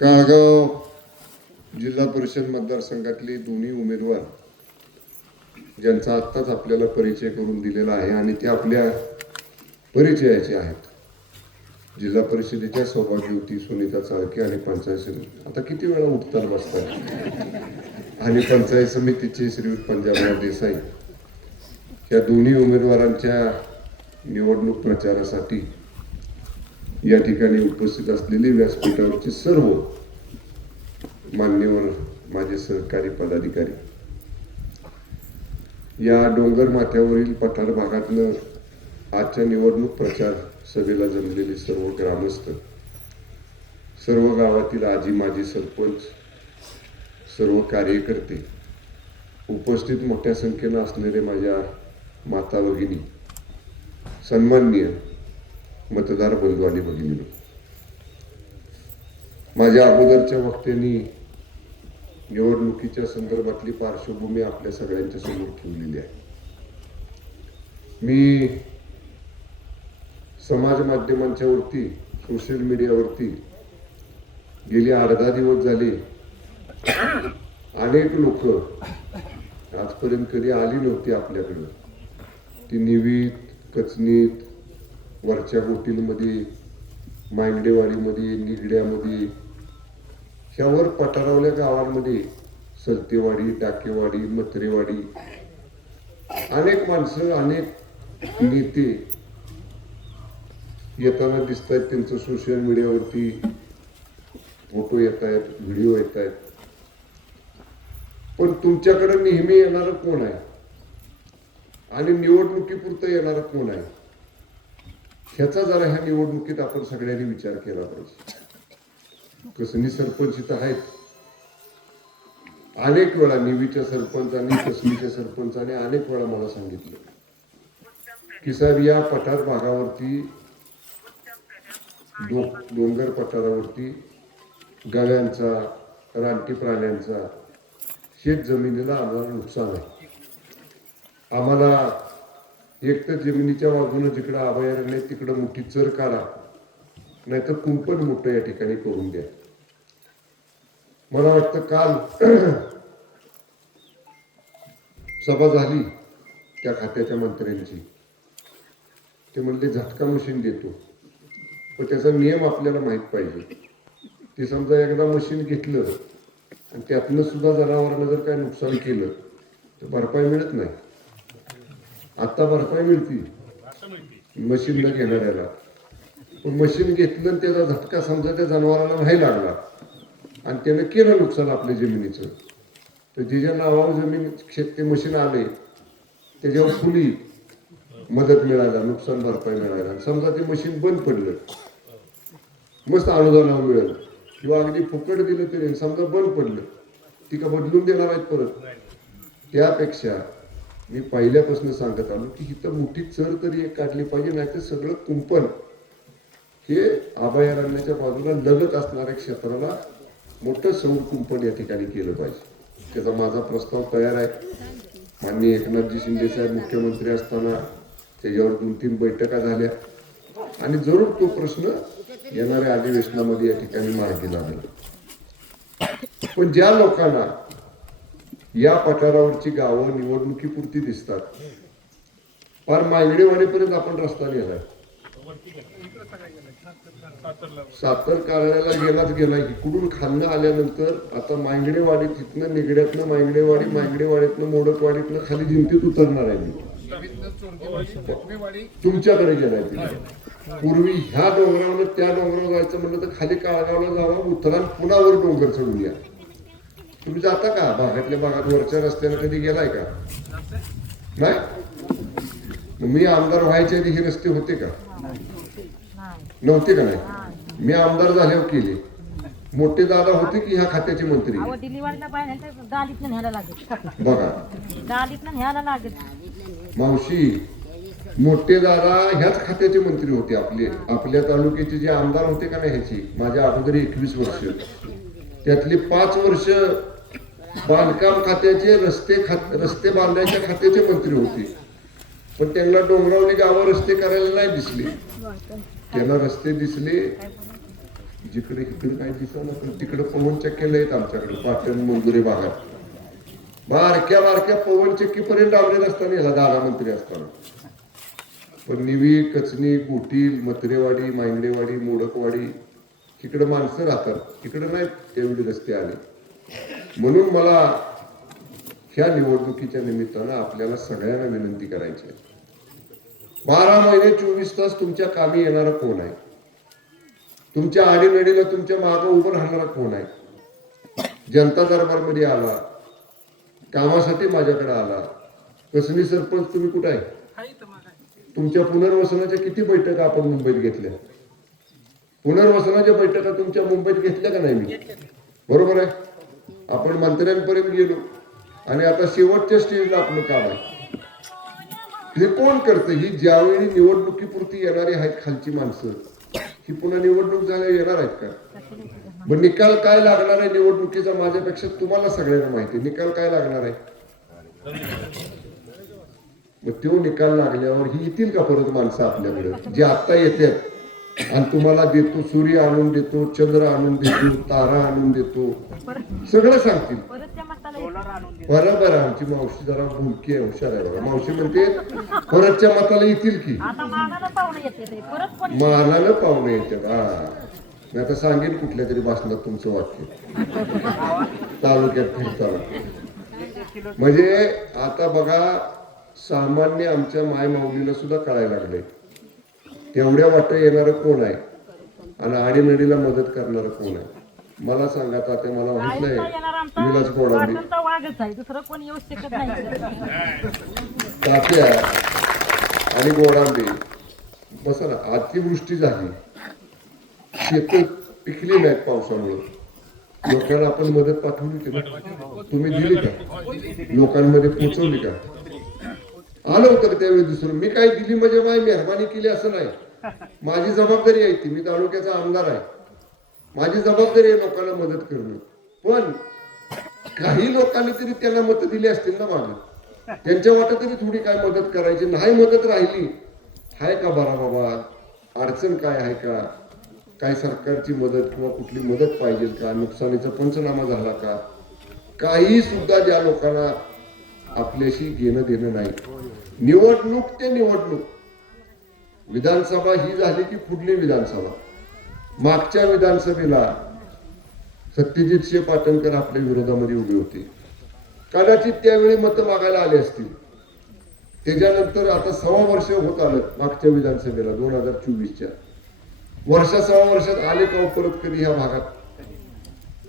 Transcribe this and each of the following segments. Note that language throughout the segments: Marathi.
काळगाव जिल्हा परिषद मतदारसंघातले दोन्ही उमेदवार ज्यांचा आत्ताच आपल्याला परिचय करून दिलेला आहे आणि ते आपल्या परिचयाचे आहेत. जिल्हा परिषदेच्या सौभाग्यवती सुनीता चाळके आणि पंचायत समिती आता किती वेळा उठतात बसतात आणि पंचायत समितीचे श्रीयुत पंजाबराव देसाई या दोन्ही उमेदवारांच्या निवडणूक प्रचारासाठी या ठिकाणी उपस्थित असलेले व्यासपीठावरचे सर्व मान्यवर माझे सहकारी पदाधिकारी, या डोंगर माथ्यावरील पठार भागातनं आजच्या निवडणूक प्रचार सभेला जमलेले सर्व ग्रामस्थ, सर्व गावातील आजी माजी सरपंच, सर्व कार्यकर्ते, उपस्थित मोठ्या संख्येनं असणारे माझ्या माता भगिनी, सन्माननीय मतदार बंधू आणि भगिनी, माझ्या अगोदरच्या वक्त्यांनी निवडणुकीच्या संदर्भातली पार्श्वभूमी आपल्या सगळ्यांच्या समोर ठेवलेली आहे. मी समाज माध्यमांच्या वरती, सोशल मीडियावरती गेली 8-10 दिवस झाले अनेक लोक आजपर्यंत कधी आली नव्हती आपल्याकडं, ती निवीत, कचनीत, वरच्या गोटीलमध्ये, मांगडेवाडीमध्ये, निगड्यामध्ये, ह्यावर पठारावल्या गावांमध्ये, सलतेवाडी, टाकेवाडी, मत्रेवाडी, अनेक माणसं, अनेक नेते येताना दिसत आहेत. त्यांचं सोशल मीडियावरती फोटो येत आहेत, व्हिडिओ येत आहेत. पण तुमच्याकडे नेहमी येणारं कोण आहे आणि निवडणुकीपुरतं येणारं कोण आहे, ह्याचा जरा ह्या निवडणुकीत आपण सगळ्यांनी विचार केला पाहिजे. कसनी सरपंच इथं आहेत, अनेक वेळा निवीच्या सरपंचांनी, कसनीच्या सरपंचाने अनेक वेळा मला सांगितलं की साहेब, या पठार भागावरती, डोंगर पठारावरती गव्यांचा, रानटी प्राण्यांचा, शेत जमिनीला आम्हाला नुकसान आहे. आम्हाला एक तर जमिनीच्या बाजूने जिकडं अभयारण्य आहे तिकडं मोठी चर काढा, नाहीतर कुंपण मोठं या ठिकाणी करून द्या. मला वाटतं काल सभा झाली त्या खात्याच्या मंत्र्यांची, ते म्हणले झटका मशीन देतो, पण त्याचा नियम आपल्याला माहित पाहिजे. ते समजा एकदा मशीन घेतलं आणि त्यातनं सुद्धा जनावरांना जर काय नुकसान केलं तर भरपाई मिळत नाही. आता भरपाई मिळती मशीनला घेणाऱ्याला, पण मशीन घेतलं आणि त्याचा झटका समजा त्या जनावराला नाही लागला आणि त्यानं केलं नुकसान आपल्या जमिनीचं, तर ज्याच्या नावावर जमीन ते मशीन आले त्याच्यावर फुली मदत मिळायला, नुकसान भरपाई मिळायला. समजा ते मशीन बंद पडलं, मस्त अनुदान मिळेल किंवा अगदी फुकट दिलं तरी समजा बंद पडलं, ती का बदलून देणार आहेत परत? त्यापेक्षा मी पहिल्यापासून सांगत आलो की इथं मोठी चर तरी एक काढली पाहिजे, नाही तर सगळं कुंपण हे अभयारण्याच्या बाजूला लगत असणाऱ्या क्षेत्राला मोठं सौर कुंपण या ठिकाणी केलं पाहिजे. त्याचा माझा प्रस्ताव तयार आहे. माननीय एकनाथजी शिंदे साहेब मुख्यमंत्री असताना त्याच्यावर 2-3 बैठका झाल्या आणि जरूर तो प्रश्न येणाऱ्या अधिवेशनामध्ये या ठिकाणी मार्गी लागेल. पण ज्या लोकांना या पठारावरची गावं निवडणुकीपुरती दिसतात, फार मांगडेवाडीपर्यंत आपण रस्ता नेलाय, सातर कार्यालयाला गेला, इकडून खालनं आल्यानंतर आता मांगडेवाडी, तिथनं निगड्यातनं मांगडेवाडी, मांगडेवाडीतनं मोडकवाडीतनं खाली जिंतीत उतरणार आहे. मी तुमच्याकडे गेलाय. पूर्वी ह्या डोंगरावर त्या डोंगरावर जायचं म्हणलं तर खाली काळगावला जावं, उतरा, पुन्हा वर डोंगर चढून या. तुम्ही जाता का भागातल्या भागात वरच्या रस्त्याला कधी गेलाय का? नाही. मी आमदार व्हायच्या आधी हे रस्ते होते का? नव्हते का? नाही. मी आमदार झाल्यावर केले. मोठे दादा होते की ह्या खात्याचे मंत्री? बघा मावशी, मोठे दादा ह्याच खात्याचे मंत्री होते. आपल्या तालुक्याचे जे आमदार होते का नाही ह्याची, माझ्या अगोदर 21 वर्ष, त्यातली 5 वर्ष बांधकाम खात्याचे, रस्ते बांधायच्या खात्याचे मंत्री होते. पण त्यांना डोंगरावली गावं रस्ते करायला नाही दिसले. त्यांना रस्ते दिसले जिकडे इकडे काय दिसत पण तिकडे पवन चक्क्याला आहेत आमच्याकडे पाटण मंजुरे भागात बारक्या बारक्या पवन चक्कीपर्यंत आवडेल असताना याला दादा मंत्री असताना. पण निवी कचनी गोटील मत्रेवाडी मांगडेवाडी मोडकवाडी इकडे माणसं राहतात इकडे नाही एवढे रस्ते आले. म्हणून मला ह्या निवडणुकीच्या निमित्तानं आपल्याला सगळ्यांना विनंती करायची आहे. 12 महिने 24 तास तुमच्या कामी येणारा कोण आहे? तुमच्या आडीनडीला तुमच्या मागं उभं राहणारा कोण आहे? जनता दरबारमध्ये आला, कामासाठी माझ्याकडे आला. कसनी सरपंच तुम्ही कुठे आहे? तुमच्या पुनर्वसनाच्या किती बैठका आपण मुंबईत घेतल्या? पुनर्वसनाच्या बैठका तुमच्या मुंबईत घेतल्या का नाही? मी बरोबर आहे. आपण मंत्र्यांपर्यंत गेलो आणि आता शेवटच्या स्टेजला आपलं काम आहे. हे कोण करतं? ही ज्यावेळी निवडणुकीपुरती येणारी आहेत खालची माणसं, ही पुन्हा निवडणूक झाल्या येणार आहेत का? मग निकाल काय लागणार आहे निवडणुकीचा माझ्यापेक्षा तुम्हाला सगळ्यांना माहिती. निकाल काय लागणार आहे? मग तो निकाल लागल्यावर ही येतील का परत माणसं आपल्याकडे जी आता येतात आणि तुम्हाला देतो, सूर्य आणून देतो, चंद्र आणून देतो, तारा आणून देतो, सगळं सांगतील. बरोबर. आमची मावशी जरा भुलकी आहे, हुशार आहे बघा. मावशी म्हणते परतच्या मताला येतील की मानानं पाहुणे येतात. हा मी आता सांगेन कुठल्या तरी भाषणात तुमचं वाक्य तालुक्यात फिरताना. म्हणजे आता बघा सामान्य आमच्या माय माऊलीला सुद्धा कळायला लागले तेवढ्या वाटत येणार कोण आहे आणि आडीनडीला मदत करणार कोण आहे. मला सांगा तात्या, मला माहित नाही विलास गोडांबे तात्या आणि गोडांबे बसा ना. अतिवृष्टी झाली, शेत पिकली नाहीत पावसामुळे. लोकांना आपण मदत पाठवली होती ना, तुम्ही दिली का? लोकांमध्ये पोहोचवली का? आलं होतं त्यावेळी दुसरं. मी काय दिली म्हणजे माझी मेहरबानी केली असं नाही. माझी जबाबदारी आहे ती. मी तालुक्याचा आमदार आहे, माझी जबाबदारी आहे लोकांना मदत करणं. पण काही लोकांनी तरी त्यांना मत दिली असतील ना मागे, त्यांच्या वाटत तरी थोडी काय मदत करायची. नाही मदत राहिली हाय का बरा बाबा? अडचण काय आहे का? काय सरकारची मदत किंवा कुठली मदत पाहिजे का? नुकसानीचा पंचनामा झाला का? काही सुद्धा ज्या लोकांना आपल्याशी घेणं देणं नाही. निवडणूक ते निवडणूक, विधानसभा ही झाली की पुढली विधानसभा. मागच्या विधानसभेला सत्यजित सिंह पाटणकर आपल्या विरोधामध्ये उभे होते. कदाचित त्यावेळी मत मागायला आले असतील. त्याच्यानंतर आता 6 वर्ष होत आलं मागच्या विधानसभेला 2024च्या वर्षा 6 वर्षात आले का परत कधी ह्या भागात?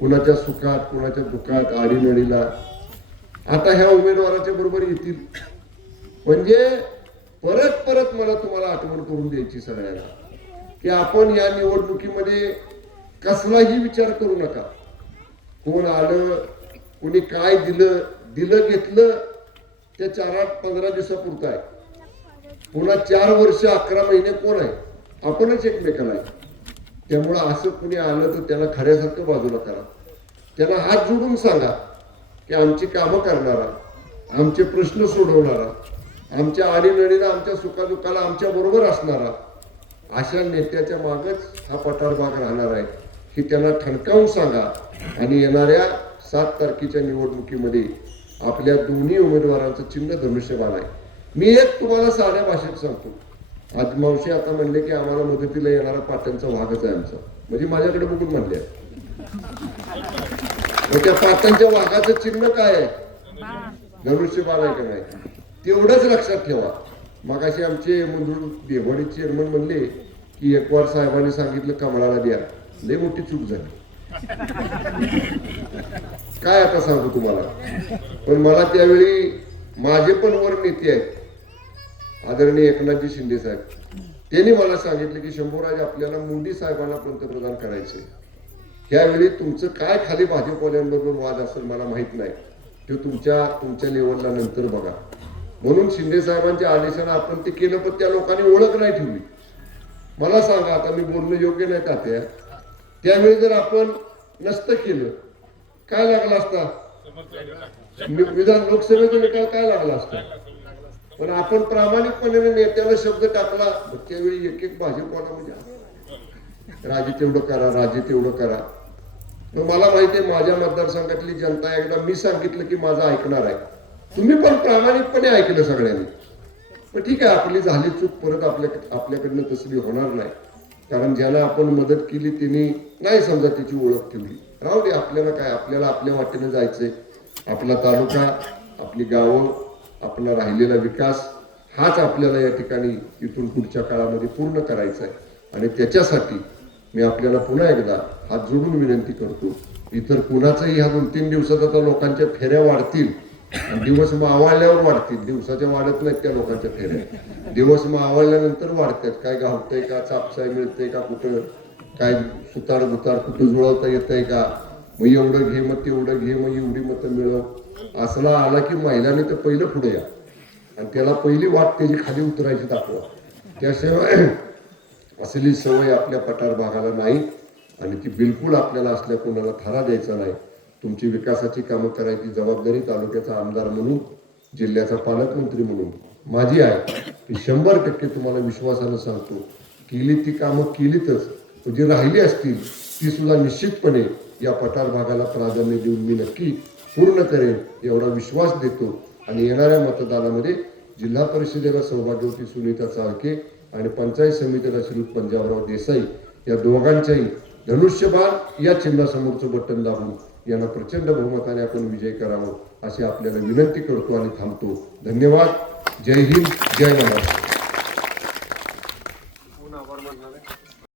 कुणाच्या सुखात कुणाच्या दुःखात आडीनडीला आता ह्या उमेदवाराच्या बरोबर येतील. म्हणजे परत परत मला तुम्हाला आठवण करून द्यायची सगळ्यांना की आपण या निवडणुकीमध्ये कसलाही विचार करू नका. कोण आलं, कोणी काय दिलं, दिलं घेतलं त्या 4-15 दिवसापुरतं आहे. पुन्हा 4 वर्ष 11 महिने कोण आहे? आपणच एकमेकाला आहे. त्यामुळं असं कुणी आलं तर त्याला खऱ्यासारखं बाजूला करा. त्याला हात जोडून सांगा की आमची कामं करणारा, आमचे प्रश्न सोडवणारा, आमच्या आडीनडीला आमच्या सुखादुःखाला आमच्या बरोबर असणारा अशा नेत्याच्या मागच हा पठारभाग राहणार आहे ही त्यांना ठणकावून सांगा. आणि येणाऱ्या 7 तारखेच्या निवडणुकीमध्ये आपल्या दोन्ही उमेदवारांचं चिन्ह धनुष्यबाण आहे. मी एक तुम्हाला साध्या भाषेत सांगतो. आज मावशी आता म्हणले की आम्हाला मदतीला येणारा पाटणचा भागच आहे आमचा, म्हणजे माझ्याकडे बघून म्हणले. त्या पाटणच्या वाघाचं चिन्ह काय आहे? धनुष्यबाण आहे का नाही? तेवढंच लक्षात ठेवा. मगाशी आमचे मुंदूर देवाडी चेअरमन म्हणले की एकवार साहेबांनी सांगितलं कमळाला द्या. लय मोठी चूक झाली. काय आता सांगू तुम्हाला. पण मला त्यावेळी माझे पण वर नेते आहेत आदरणीय एकनाथजी शिंदे साहेब, त्यांनी मला सांगितलं की शंभूराज आपल्याला मोदी साहेबांना पंतप्रधान करायचंय. त्यावेळी तुमचं काय खाली भाजपवाल्यांबरोबर वाद असेल मला माहित नाही, ते तुमच्या लेवलला नंतर बघा. म्हणून शिंदे साहेबांच्या आदेशाने आपण ते केलं, पण त्या लोकांनी ओळख नाही ठेवली. मला सांगा, आता मी बोलणं योग्य नाही तात्या, त्यावेळी जर आपण नसतं केलं काय लागला असता? विधान लोकसभेचा निकाल काय लागला असता? पण आपण प्रामाणिकपणे नेत्याला शब्द टाकला. त्यावेळी एक भाजपवाला म्हणजे राजे तेवढं करा, राजे तेवढं करा. मग मला माहिती आहे माझ्या मतदारसंघातली जनता एकदा मी सांगितलं की माझं ऐकणार आहे. तुम्ही पण प्रामाणिकपणे ऐकलं सगळ्यांनी. पण ठीक आहे, आपली झाली चूक परत आपल्याकडनं तसली होणार नाही. कारण ज्याला आपण मदत केली त्यांनी नाही समजा त्याची ओळख ठेवली, राहू दे. आपल्याला काय, आपल्याला आपल्या वाटेने जायचंय. आपला तालुका, आपली गावं, आपला राहिलेला विकास हाच आपल्याला या ठिकाणी इथून पुढच्या काळामध्ये पूर्ण करायचा आहे. आणि त्याच्यासाठी मी आपल्याला पुन्हा एकदा हात जोडून विनंती करतो, इतर कुणाचंही ह्या 2-3 दिवसात आता लोकांच्या फेऱ्या वाढतील आणि दिवस मावळल्यावर वाढतील. दिवसाच्या वाढत नाहीत त्या लोकांच्या फेऱ्या, दिवस मावळल्यानंतर वाढतात. काय गावतंय का, चापसाय मिळतंय का, कुठं काय सुतार गुतार कुठं जुळवता येतंय का, मग एवढं घे मग तेवढं घे मग एवढी मतं मिळव, असला आला की महिलांनी तर पहिलं पुढे या आणि त्याला पहिली वाट त्याची खाली उतरायची दाखवा. त्याशिवाय असली सवय आपल्या पठार भागाला नाही आणि ती बिलकुल आपल्याला असल्या कोणाला थारा द्यायचा नाही. तुमची विकासाची कामं करायची जबाबदारी तालुक्याचा आमदार म्हणून, जिल्ह्याचा पालकमंत्री म्हणून माझी आहे. ती 100% तुम्हाला विश्वासानं सांगतो, केली ती कामं केलीतच, जी राहिली असतील ती सुद्धा निश्चितपणे या पठार भागाला प्राधान्य देऊन मी नक्की पूर्ण करेन एवढा विश्वास देतो. आणि येणाऱ्या मतदानामध्ये जिल्हा परिषदेला सौभाग्यवती सुनीता चाळके आणि पंचायत समितीला श्री पंजाबराव देसाई या दोघांच्याही धनुष्यबाण या चिन्हासमोरचं बटन दाबून यांना प्रचंड बहुमताने आपण विजय करावं अशी आपल्याला विनंती करतो आणि थांबतो. धन्यवाद. जय हिंद, जय महाराष्ट्र.